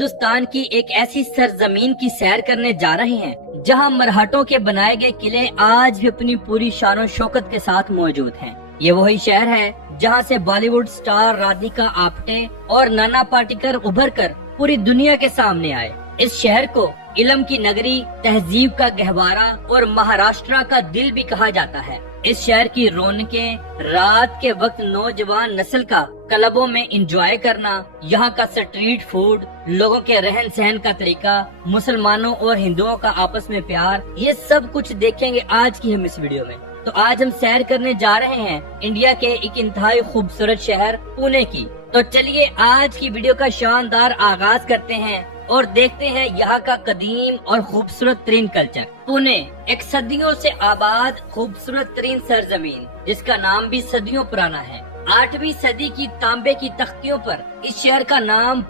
हिंदुस्तान की एक ऐसी सरजमीन की सैर करने जा रहे हैं जहां मरहटों के बनाए गए किले आज भी अपनी पूरी शान शौकत के साथ मौजूद हैं। ये वही शहर है जहां से बॉलीवुड स्टार राधिका आप्टे और नाना पाटेकर उभर कर पूरी दुनिया के सामने आए। इस शहर को इल्म की नगरी, तहजीब का गहवारा और महाराष्ट्र का दिल भी कहा जाता है। इस शहर की रौनकें रात के वक्त नौजवान नस्ल का क्लबों में एंजॉय करना, यहाँ का स्ट्रीट फूड, लोगों के रहन सहन का तरीका, मुसलमानों और हिंदुओं का आपस में प्यार, ये सब कुछ देखेंगे आज की हम इस वीडियो में। तो आज हम सैर करने जा रहे हैं इंडिया के एक इंतहाई खूबसूरत शहर पुणे की। तो चलिए आज की वीडियो का शानदार आगाज करते हैं और देखते हैं यहाँ का कदीम और खूबसूरत तरीन कल्चर। पुणे एक सदियों से आबाद खूबसूरत तरीन सरजमीन जिसका नाम भी सदियों पुराना है। 8वीं सदी की तांबे की तख्तियों पर इस शहर का नाम